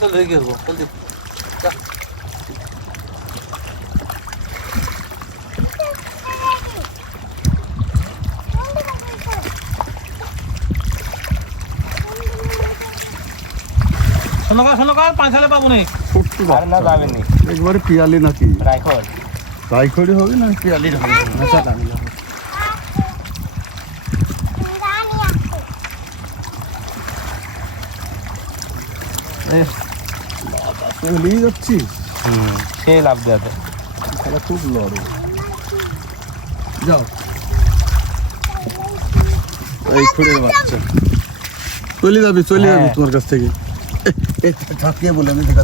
তো লেগে গেলবো জলদি যা। শোনো কাল 5 সালে পাবো নি আর না যাবে নি একবারে পিয়ালি নাকি রাইখর রাইখড়ি হবে না পিয়ালি হবে আচ্ছা দামি হবে চলেই যাচ্ছি সেই লাভ দেওয়াতে খেলা খুব লড়ে যাও এই খুঁড়ে বাচ্চা চলে যাবি তোমার কাছ থেকে ঝাঁকিয়ে বলে আমি দেখা